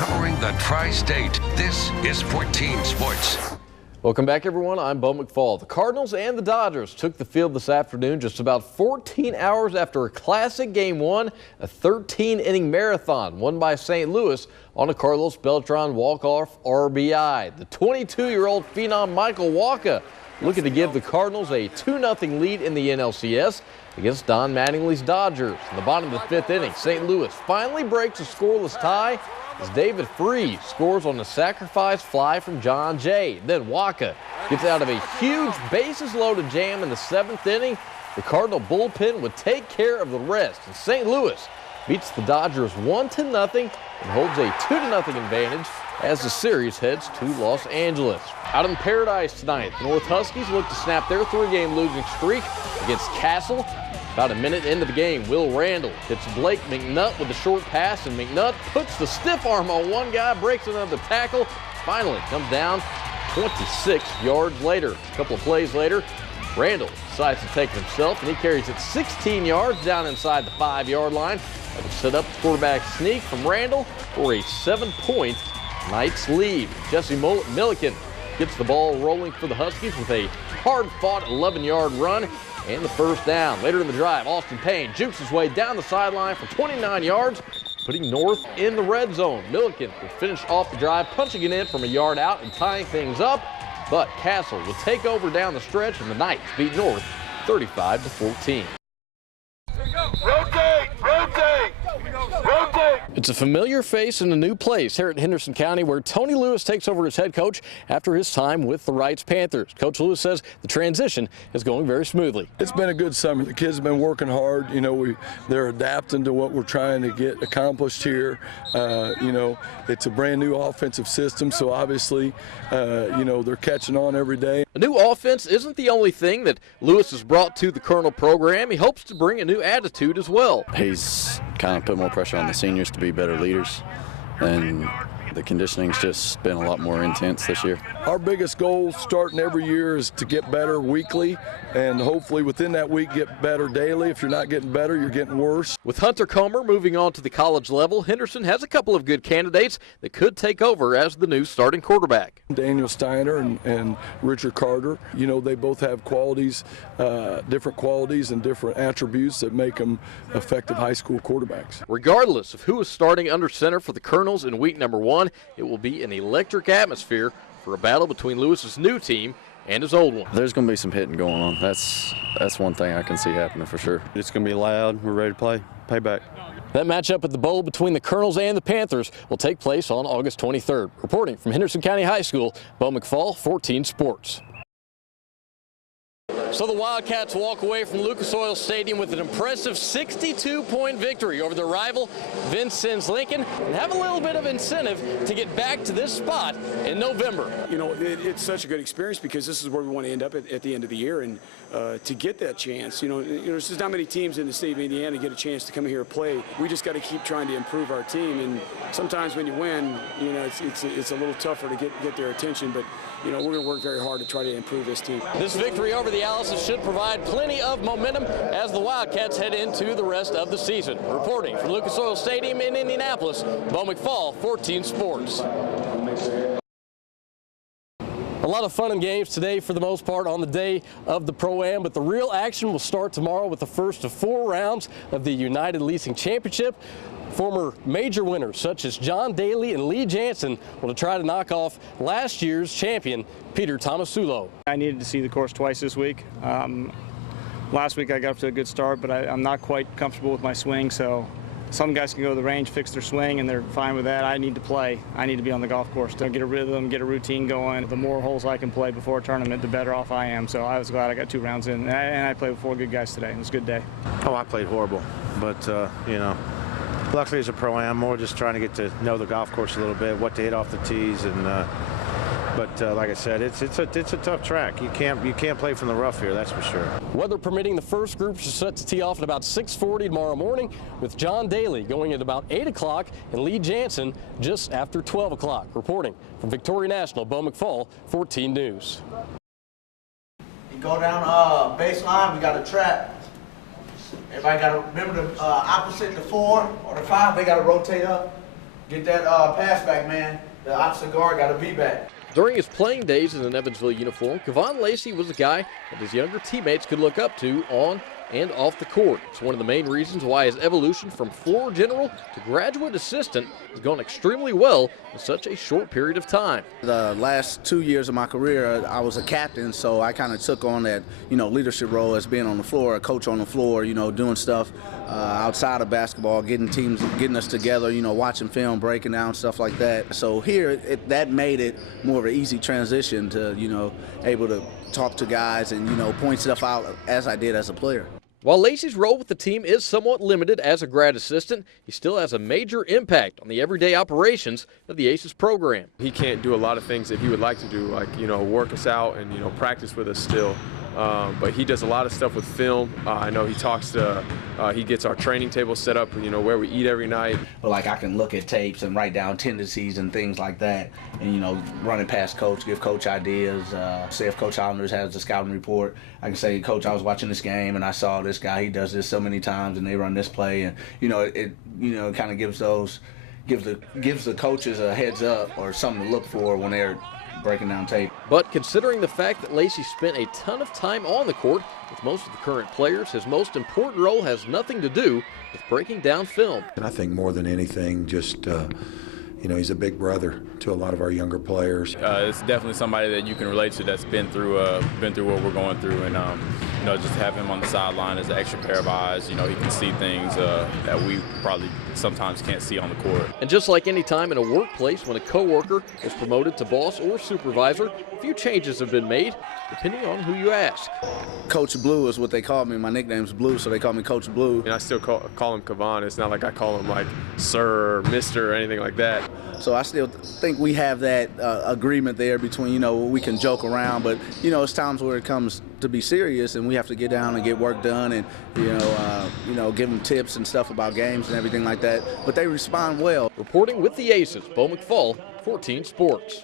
covering the tri-state. This is 14 Sports. Welcome back, everyone. I'm Bo McFall. The Cardinals and the Dodgers took the field this afternoon just about 14 hours after a classic Game 1, a 13-inning marathon won by St. Louis on a Carlos Beltran walk-off RBI. The 22-year-old phenom Michael Wacha looking to give the Cardinals a 2-0 lead in the NLCS against Don Mattingly's Dodgers. In the bottom of the fifth inning, St. Louis finally breaks a scoreless tie as David Freese scores on a sacrifice fly from John Jay. Then Wacha gets out of a huge bases-loaded jam in the seventh inning. The Cardinal bullpen would take care of the rest, and St. Louis beats the Dodgers 1-0 and holds a 2-0 advantage as the series heads to Los Angeles. Out in Paradise tonight, the North Huskies look to snap their three-game losing streak against Castle. About a minute into the game, Will Randall hits Blake McNutt with a short pass, and McNutt puts the stiff arm on one guy, breaks another tackle, finally comes down 26 yards later. A couple of plays later, Randall decides to take it himself, and he carries it 16 yards down inside the 5-yard line. That will set up the quarterback sneak from Randall for a 7-point Knights lead. Jesse Milliken gets the ball rolling for the Huskies with a hard-fought 11-yard run and the first down. Later in the drive, Austin Payne jukes his way down the sideline for 29 yards, putting North in the red zone. Milliken will finish off the drive, punching it in from a yard out and tying things up. But Castle will take over down the stretch, and the Knights beat North 35-14. Rotate! Rotate! Rotate! It's a familiar face in a new place here at Henderson County, where Tony Lewis takes over as head coach after his time with the Wrights Panthers. Coach Lewis says the transition is going very smoothly. It's been a good summer. The kids have been working hard. You know, they're adapting to what we're trying to get accomplished here. You know, it's a brand new offensive system, so obviously, you know, they're catching on every day. A new offense isn't the only thing that Lewis has brought to the Colonel program. He hopes to bring a new attitude as well. He's kind of put more pressure on the seniors to be better leaders, and the conditioning's just been a lot more intense this year. Our biggest goal starting every year is to get better weekly, and hopefully within that week get better daily. If you're not getting better, you're getting worse. With Hunter Comer moving on to the college level, Henderson has a couple of good candidates that could take over as the new starting quarterback. Daniel Steiner and Richard Carter, you know, they both have qualities, different qualities and different attributes that make them effective high school quarterbacks. Regardless of who is starting under center for the Colonels in week number 1, it will be an electric atmosphere for a battle between Lewis's new team and his old one. There's going to be some hitting going on. That's one thing I can see happening for sure. It's going to be loud. We're ready to play. Payback. That matchup at the Bowl between the Colonels and the Panthers will take place on August 23rd. Reporting from Henderson County High School, Bo McFall, 14 Sports. So the Wildcats walk away from Lucas Oil Stadium with an impressive 62-point victory over their rival Vincennes Lincoln, and have a little bit of incentive to get back to this spot in November. You know, it's such a good experience because this is where we want to end up at the end of the year, and to get that chance, you know, there's just not many teams in the state of Indiana get a chance to come here and play. We just got to keep trying to improve our team, and sometimes when you win, you know, it's a little tougher to get their attention, but you know, we're going to work very hard to try to improve this team. This victory over the Alices should provide plenty of momentum as the Wildcats head into the rest of the season. Reporting from Lucas Oil Stadium in Indianapolis, Bo McFall, 14 Sports. A lot of fun and games today for the most part on the day of the Pro-Am, but the real action will start tomorrow with the first of 4 rounds of the United Leasing Championship. Former major winners such as John Daly and Lee Jansen will try to knock off last year's champion, Peter Tomasulo. I needed to see the course twice this week. Last week I got off to a good start, but I'm not quite comfortable with my swing, so some guys can go to the range, fix their swing, and they're fine with that. I need to play. I need to be on the golf course to get a rhythm, get a routine going. The more holes I can play before a tournament, the better off I am. So I was glad I got 2 rounds in, and I played with 4 good guys today. It was a good day. Oh, I played horrible, but, you know, luckily it's a Pro-Am. More just trying to get to know the golf course a little bit, what to hit off the tees, and but like I said, it's a tough track. You can't play from the rough here, that's for sure. Weather permitting, the first groups are set to tee off at about 6:40 tomorrow morning, with John Daly going at about 8 o'clock and Lee Jansen just after 12 o'clock. Reporting from Victoria National, Bo McFall, 14 News. You go down baseline, we got a trap. Everybody got to remember the opposite, the 4 or the 5, they got to rotate up. Get that pass back, man. The opposite guard got to be back. During his playing days in an Evansville uniform, Kevon Lacey was a guy that his younger teammates could look up to on and off the court. It's one of the main reasons why his evolution from floor general to graduate assistant has gone extremely well in such a short period of time. The last 2 years of my career, I was a captain, so I kind of took on that, leadership role as being on the floor, a coach on the floor, doing stuff outside of basketball, getting us together, watching film, breaking down, stuff like that. So here, that made it more of an easy transition to, able to talk to guys and, point stuff out as I did as a player. While Lacey's role with the team is somewhat limited as a grad assistant, he still has a major impact on the everyday operations of the Aces program. He can't do a lot of things that he would like to do, like, work us out and, practice with us still. But he does a lot of stuff with film. I know he talks to, he gets our training table set up, where we eat every night. But like I can look at tapes and write down tendencies and things like that, and run it past coach, give coach ideas. Say if Coach Islanders has a scouting report, I can say, Coach, I was watching this game and I saw this guy. He does this so many times, and they run this play, and it kind of gives the coaches a heads up or something to look for when they're breaking down tape. But considering the fact that Lacey spent a ton of time on the court with most of the current players, his most important role has nothing to do with breaking down film. And I think more than anything, just he's a big brother to a lot of our younger players. It's definitely somebody that you can relate to that's been through what we're going through, and just have him on the sideline as an extra pair of eyes. He can see things that we probably sometimes can't see on the court. And just like any time in a workplace when a coworker is promoted to boss or supervisor, a few changes have been made depending on who you ask. Coach Blue is what they call me. My nickname's Blue, so they call me Coach Blue. And I still call him Kevon. It's not like I call him like Sir or Mister or anything like that. So I still think we have that agreement there between, we can joke around, but, it's times where it comes to be serious and we have to get down and get work done and, give them tips and stuff about games and everything like that. But they respond well. Reporting with the Aces, Bo McFall, 14 Sports.